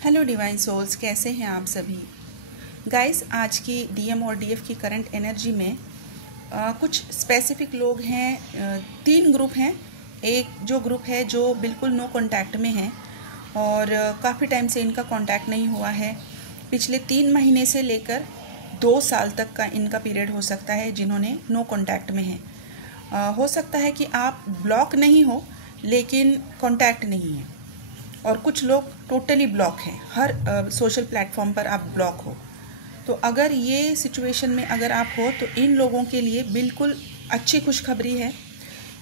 Hello divine souls, कैसे हैं आप सभी गाइस। आज की डीएम और डीएफ की करंट एनर्जी में कुछ स्पेसिफिक लोग हैं। तीन ग्रुप हैं। एक जो ग्रुप है जो बिल्कुल नो कांटेक्ट में है और काफ़ी टाइम से इनका कांटेक्ट नहीं हुआ है। पिछले 3 महीने से लेकर 2 साल तक का इनका पीरियड हो सकता है जिन्होंने नो कांटेक्ट में है। हो सकता है कि आप ब्लॉक नहीं हो लेकिन कांटेक्ट नहीं है, और कुछ लोग टोटली ब्लॉक हैं। हर सोशल प्लेटफॉर्म पर आप ब्लॉक हो। तो अगर ये सिचुएशन में अगर आप हो तो इन लोगों के लिए बिल्कुल अच्छी खुशखबरी है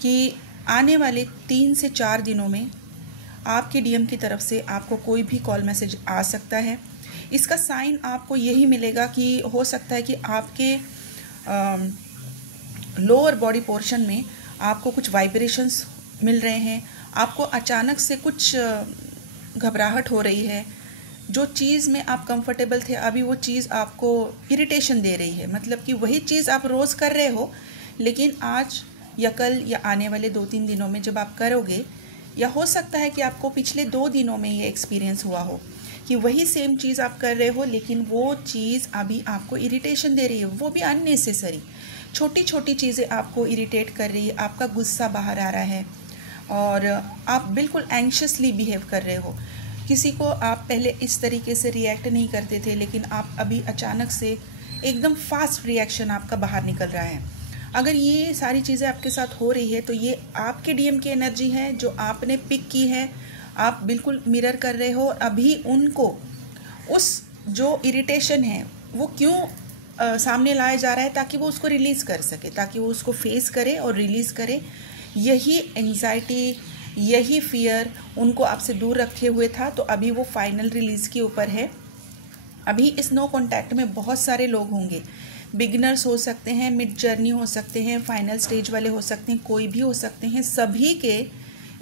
कि आने वाले 3 से 4 दिनों में आपके डीएम की तरफ से आपको कोई भी कॉल मैसेज आ सकता है। इसका साइन आपको यही मिलेगा कि हो सकता है कि आपके लोअर बॉडी पोर्शन में आपको कुछ वाइब्रेशंस मिल रहे हैं। आपको अचानक से कुछ घबराहट हो रही है। जो चीज़ में आप कंफर्टेबल थे अभी वो चीज़ आपको इरिटेशन दे रही है। मतलब कि वही चीज़ आप रोज़ कर रहे हो, लेकिन आज या कल या आने वाले 2-3 दिनों में जब आप करोगे, या हो सकता है कि आपको पिछले 2 दिनों में ये एक्सपीरियंस हुआ हो कि वही सेम चीज़ आप कर रहे हो लेकिन वो चीज़ अभी आपको इरिटेशन दे रही है, वो भी अननेसेसरी। छोटी छोटी चीज़ें आपको इरिटेट कर रही है, आपका गुस्सा बाहर आ रहा है और आप बिल्कुल एंग्शियसली बिहेव कर रहे हो। किसी को आप पहले इस तरीके से रिएक्ट नहीं करते थे, लेकिन आप अभी अचानक से एकदम फास्ट रिएक्शन आपका बाहर निकल रहा है। अगर ये सारी चीज़ें आपके साथ हो रही है तो ये आपके डीएम की एनर्जी है जो आपने पिक की है। आप बिल्कुल मिरर कर रहे हो अभी उनको। उस जो इरिटेशन है वो क्यों सामने लाया जा रहा है, ताकि वो उसको रिलीज़ कर सके, ताकि वो उसको फेस करे और रिलीज़ करे। यही एंग्जाइटी, यही फियर उनको आपसे दूर रखे हुए था, तो अभी वो फाइनल रिलीज़ के ऊपर है। अभी इस नो कांटेक्ट में बहुत सारे लोग होंगे। बिगिनर्स हो सकते हैं, मिड जर्नी हो सकते हैं, फाइनल स्टेज वाले हो सकते हैं, कोई भी हो सकते हैं। सभी के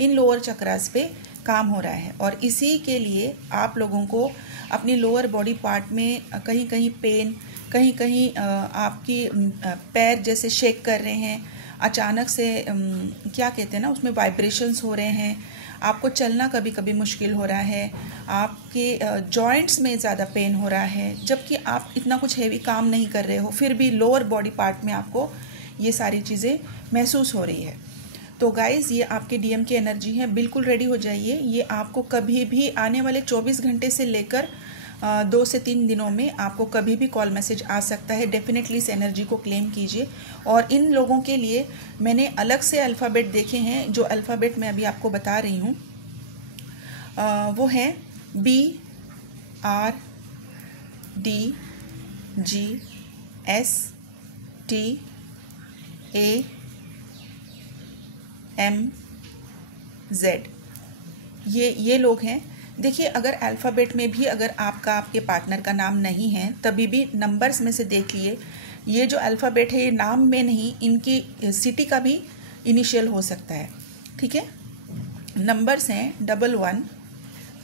इन लोअर चक्रास पे काम हो रहा है और इसी के लिए आप लोगों को अपनी लोअर बॉडी पार्ट में कहीं कहीं पेन, कहीं कहीं आपकी पैर जैसे शेक कर रहे हैं, अचानक से क्या कहते हैं ना, उसमें वाइब्रेशंस हो रहे हैं। आपको चलना कभी कभी मुश्किल हो रहा है, आपके जॉइंट्स में ज़्यादा पेन हो रहा है, जबकि आप इतना कुछ हैवी काम नहीं कर रहे हो, फिर भी लोअर बॉडी पार्ट में आपको ये सारी चीज़ें महसूस हो रही है। तो गाइज़, ये आपके डीएम की एनर्जी है। बिल्कुल रेडी हो जाइए। ये आपको कभी भी आने वाले 24 घंटे से लेकर 2 से 3 दिनों में आपको कभी भी कॉल मैसेज आ सकता है। डेफिनेटली इस एनर्जी को क्लेम कीजिए। और इन लोगों के लिए मैंने अलग से अल्फ़ाबेट देखे हैं। जो अल्फ़ाबेट मैं अभी आपको बता रही हूँ वो है BRDGSTAMZ। ये लोग हैं। देखिए, अगर अल्फ़ाबेट में भी अगर आपके पार्टनर का नाम नहीं है, तभी भी नंबर्स में से देखिए। ये जो अल्फ़ाबेट है ये नाम में नहीं, इनकी सिटी का भी इनिशियल हो सकता है। ठीक है, नंबर्स हैं 11,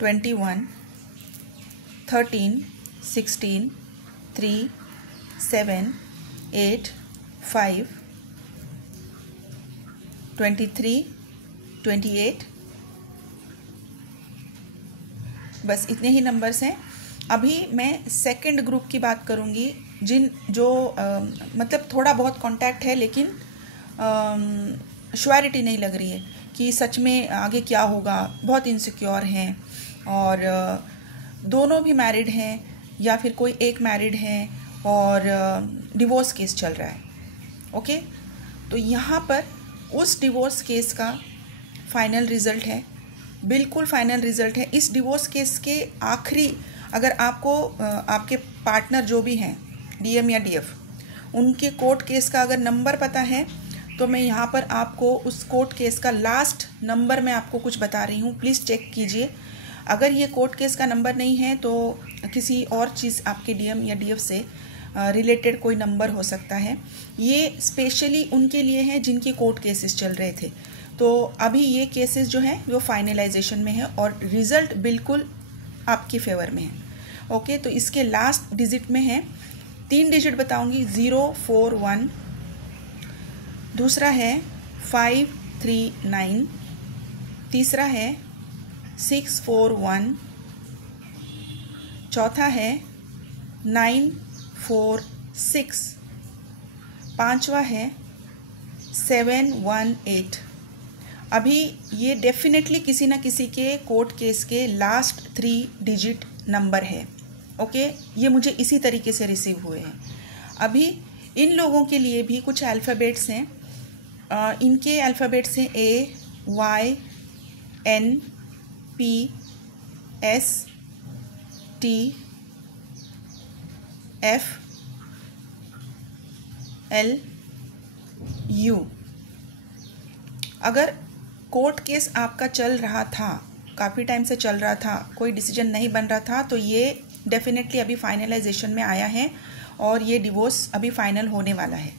21, 13, 16, 3, 7, 8, 5, 23, 28। बस इतने ही नंबर्स हैं। अभी मैं सेकंड ग्रुप की बात करूंगी, जो मतलब थोड़ा बहुत कांटेक्ट है लेकिन श्योरिटी नहीं लग रही है कि सच में आगे क्या होगा। बहुत इनसिक्योर हैं और दोनों भी मैरिड हैं या फिर कोई एक मैरिड है और डिवोर्स केस चल रहा है। ओके, तो यहाँ पर उस डिवोर्स केस का फाइनल रिज़ल्ट है, बिल्कुल फाइनल रिज़ल्ट है। इस डिवोर्स केस के आखिरी, अगर आपको आपके पार्टनर जो भी हैं, डीएम या डीएफ, उनके कोर्ट केस का अगर नंबर पता है तो मैं यहाँ पर आपको उस कोर्ट केस का लास्ट नंबर मैं आपको कुछ बता रही हूँ, प्लीज़ चेक कीजिए। अगर ये कोर्ट केस का नंबर नहीं है तो किसी और चीज़ आपके डीएम या डीएफ से रिलेटेड कोई नंबर हो सकता है। ये स्पेशली उनके लिए हैं जिनके कोर्ट केसेस चल रहे थे। तो अभी ये केसेस जो हैं वो फाइनलाइजेशन में है और रिज़ल्ट बिल्कुल आपके फेवर में है। ओके, तो इसके लास्ट डिजिट में है, 3 डिजिट बताऊंगी, 041, दूसरा है 539, तीसरा है 641, चौथा है 946, पांचवा है 718। अभी ये डेफिनेटली किसी ना किसी के कोर्ट केस के लास्ट 3 डिजिट नंबर है। ओके, ये मुझे इसी तरीके से रिसीव हुए हैं। अभी इन लोगों के लिए भी कुछ अल्फ़ाबेट्स हैं। इनके अल्फ़ाबेट्स हैं AYNPSTFLU। अगर कोर्ट केस आपका चल रहा था, काफ़ी टाइम से चल रहा था, कोई डिसीजन नहीं बन रहा था, तो ये डेफिनेटली अभी फाइनलाइजेशन में आया है और ये डिवोर्स अभी फाइनल होने वाला है।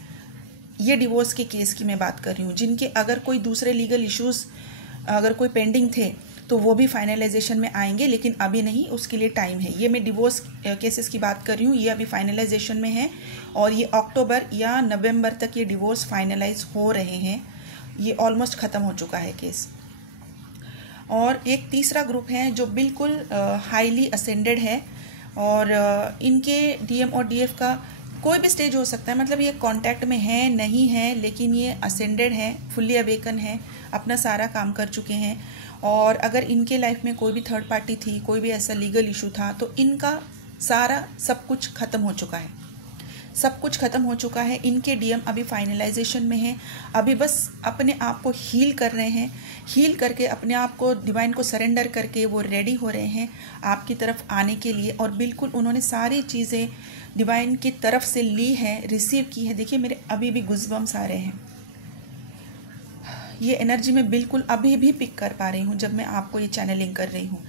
ये डिवोर्स के केस की मैं बात कर रही हूँ। जिनके अगर कोई दूसरे लीगल इश्यूज़ अगर कोई पेंडिंग थे तो वो भी फाइनलाइजेशन में आएंगे, लेकिन अभी नहीं, उसके लिए टाइम है। ये मैं डिवोर्स केसेस की बात कर रही हूँ, ये अभी फाइनलाइजेशन में है और ये अक्टूबर या नवंबर तक ये डिवोर्स फाइनलाइज हो रहे हैं। ये ऑलमोस्ट ख़त्म हो चुका है केस। और एक तीसरा ग्रुप है जो बिल्कुल हाईली असेंडेड है और इनके डीएम और डीएफ का कोई भी स्टेज हो सकता है, मतलब ये कांटेक्ट में है नहीं है, लेकिन ये असेंडेड है, फुल्ली अवेकन है, अपना सारा काम कर चुके हैं। और अगर इनके लाइफ में कोई भी थर्ड पार्टी थी, कोई भी ऐसा लीगल इशू था, तो इनका सारा सब कुछ ख़त्म हो चुका है, सब कुछ ख़त्म हो चुका है। इनके डीएम अभी फाइनलाइजेशन में है, अभी बस अपने आप को हील कर रहे हैं, हील करके अपने आप को डिवाइन को सरेंडर करके वो रेडी हो रहे हैं आपकी तरफ आने के लिए। और बिल्कुल उन्होंने सारी चीज़ें डिवाइन की तरफ से ली हैं, रिसीव की है। देखिए मेरे अभी भी गुज़बम्स आ रहे हैं, ये एनर्जी मैं बिल्कुल अभी भी पिक कर पा रही हूँ जब मैं आपको ये चैनलिंग कर रही हूँ।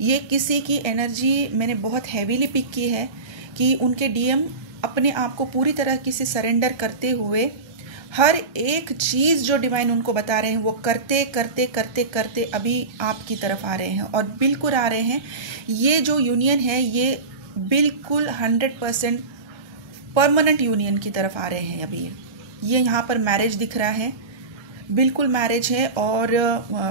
ये किसी की एनर्जी मैंने बहुत हैवीली पिक की है कि उनके डीएम अपने आप को पूरी तरह से सरेंडर करते हुए हर एक चीज़ जो डिवाइन उनको बता रहे हैं वो करते करते करते करते अभी आपकी तरफ आ रहे हैं और बिल्कुल आ रहे हैं। ये जो यूनियन है ये बिल्कुल 100% परमानेंट यूनियन की तरफ आ रहे हैं। अभी ये यहाँ पर मैरिज दिख रहा है, बिल्कुल मैरिज है। और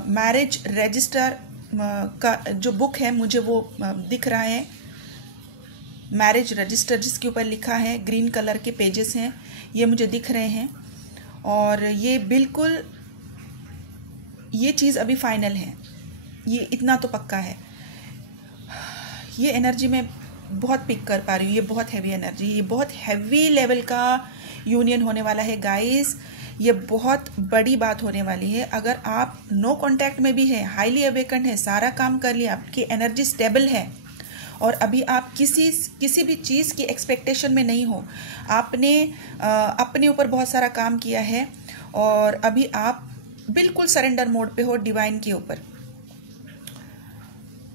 मैरिज रजिस्टर का जो बुक है मुझे वो दिख रहा है, मैरिज रजिस्टर जिसके ऊपर लिखा है, ग्रीन कलर के पेजेस हैं, ये मुझे दिख रहे हैं। और ये बिल्कुल ये चीज़ अभी फाइनल है, ये इतना तो पक्का है। ये एनर्जी मैं बहुत पिक कर पा रही हूँ, ये बहुत हैवी एनर्जी, ये बहुत हैवी लेवल का यूनियन होने वाला है गाइस। ये बहुत बड़ी बात होने वाली है। अगर आप नो कांटेक्ट में भी है, हाईली अवेकन्ड है, सारा काम कर लिया, आपकी एनर्जी स्टेबल है और अभी आप किसी भी चीज़ की एक्सपेक्टेशन में नहीं हो, आपने अपने ऊपर बहुत सारा काम किया है और अभी आप बिल्कुल सरेंडर मोड पे हो डिवाइन के ऊपर,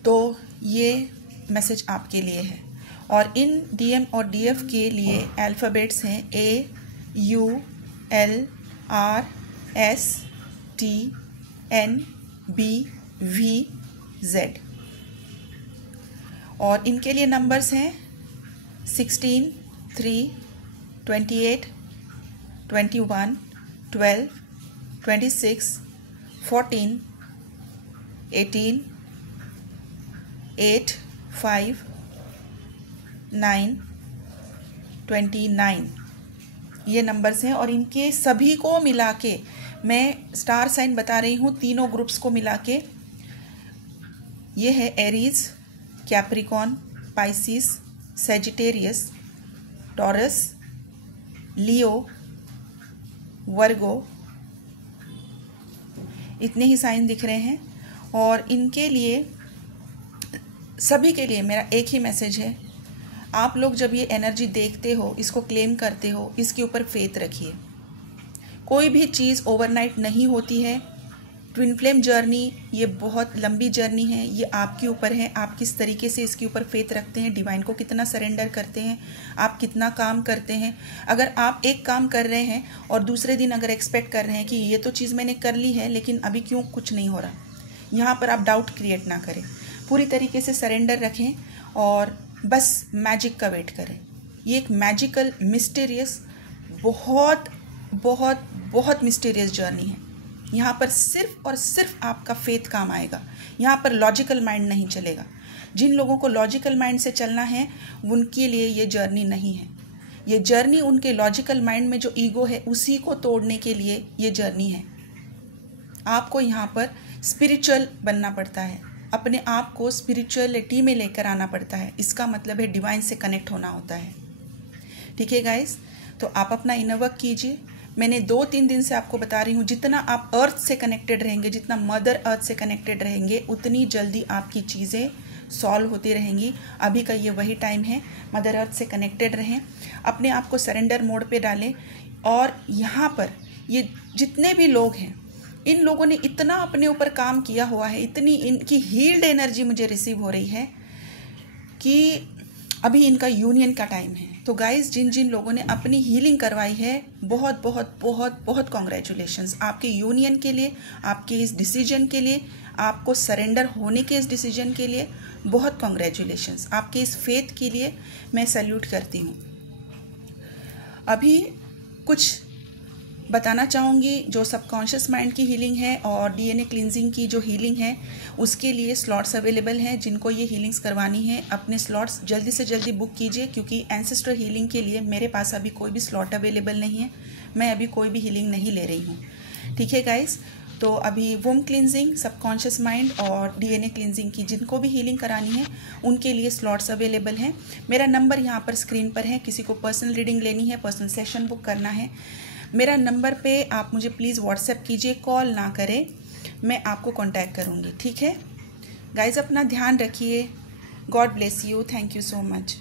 तो ये मैसेज आपके लिए है। और इन डीएम और डीएफ के लिए अल्फ़ाबेट्स हैं AULRSTNBVZ और इनके लिए नंबर्स हैं 16, 3, 28, 21, 12, 26, 14, 18, 8, 5, 9, 29 ये नंबर्स हैं। और इनके सभी को मिला के मैं स्टार साइन बता रही हूँ, तीनों ग्रुप्स को मिला के। ये है Aries, Capricorn, Pisces, Sagittarius, Taurus, Leo, Virgo, इतने ही साइन दिख रहे हैं। और इनके लिए सभी के लिए मेरा एक ही मैसेज है, आप लोग जब ये एनर्जी देखते हो, इसको क्लेम करते हो, इसके ऊपर फेथ रखिए। कोई भी चीज़ ओवरनाइट नहीं होती है। ट्विन फ्लेम जर्नी ये बहुत लंबी जर्नी है, ये आपके ऊपर है, आप किस तरीके से इसके ऊपर फेथ रखते हैं, डिवाइन को कितना सरेंडर करते हैं, आप कितना काम करते हैं। अगर आप एक काम कर रहे हैं और दूसरे दिन अगर एक्सपेक्ट कर रहे हैं कि ये तो चीज़ मैंने कर ली है लेकिन अभी क्यों कुछ नहीं हो रहा, यहाँ पर आप डाउट क्रिएट ना करें, पूरी तरीके से सरेंडर रखें और बस मैजिक का वेट करें। ये एक मैजिकल मिस्टीरियस बहुत बहुत बहुत मिस्टीरियस जर्नी है। यहाँ पर सिर्फ और सिर्फ आपका फेथ काम आएगा। यहाँ पर लॉजिकल माइंड नहीं चलेगा। जिन लोगों को लॉजिकल माइंड से चलना है उनके लिए ये जर्नी नहीं है। ये जर्नी उनके लॉजिकल माइंड में जो ईगो है उसी को तोड़ने के लिए ये जर्नी है। आपको यहाँ पर स्पिरिचुअल बनना पड़ता है, अपने आप को स्पिरिचुअलिटी में लेकर आना पड़ता है। इसका मतलब है डिवाइन से कनेक्ट होना होता है। ठीक है गाइस, तो आप अपना इनर वर्क कीजिए। मैंने 2-3 दिन से आपको बता रही हूँ, जितना आप अर्थ से कनेक्टेड रहेंगे, जितना मदर अर्थ से कनेक्टेड रहेंगे, उतनी जल्दी आपकी चीज़ें सॉल्व होती रहेंगी। अभी का ये वही टाइम है, मदर अर्थ से कनेक्टेड रहें, अपने आप को सरेंडर मोड पे डालें। और यहाँ पर ये जितने भी लोग हैं, इन लोगों ने इतना अपने ऊपर काम किया हुआ है, इतनी इनकी हील्ड एनर्जी मुझे रिसीव हो रही है कि अभी इनका यूनियन का टाइम है। तो गाइस, जिन जिन लोगों ने अपनी हीलिंग करवाई है, बहुत बहुत बहुत बहुत कॉन्ग्रेचुलेशंस आपके यूनियन के लिए, आपके इस डिसीजन के लिए, आपको सरेंडर होने के इस डिसीजन के लिए बहुत कॉन्ग्रेचुलेशंस। आपके इस फेथ के लिए मैं सैल्यूट करती हूँ। अभी कुछ बताना चाहूँगी, जो सबकॉन्शियस माइंड की हीलिंग है और डीएनए क्लींजिंग की जो हीलिंग है, उसके लिए स्लॉट्स अवेलेबल हैं। जिनको ये हीलिंग्स करवानी है, अपने स्लॉट्स जल्दी से जल्दी बुक कीजिए, क्योंकि एंसेस्टर हीलिंग के लिए मेरे पास अभी कोई भी स्लॉट अवेलेबल नहीं है। मैं अभी कोई भी हीलिंग नहीं ले रही हूँ। ठीक है गाइस, तो अभी वोम क्लींजिंग, सबकॉन्शियस माइंड और डीएनए क्लींजिंग की जिनको भी हीलिंग करानी है, उनके लिए स्लॉट्स अवेलेबल हैं। मेरा नंबर यहाँ पर स्क्रीन पर है। किसी को पर्सनल रीडिंग लेनी है, पर्सनल सेशन बुक करना है, मेरा नंबर पे आप मुझे प्लीज़ व्हाट्सएप कीजिए, कॉल ना करें, मैं आपको कांटेक्ट करूँगी। ठीक है गाइस, अपना ध्यान रखिए। God bless you. Thank you so much.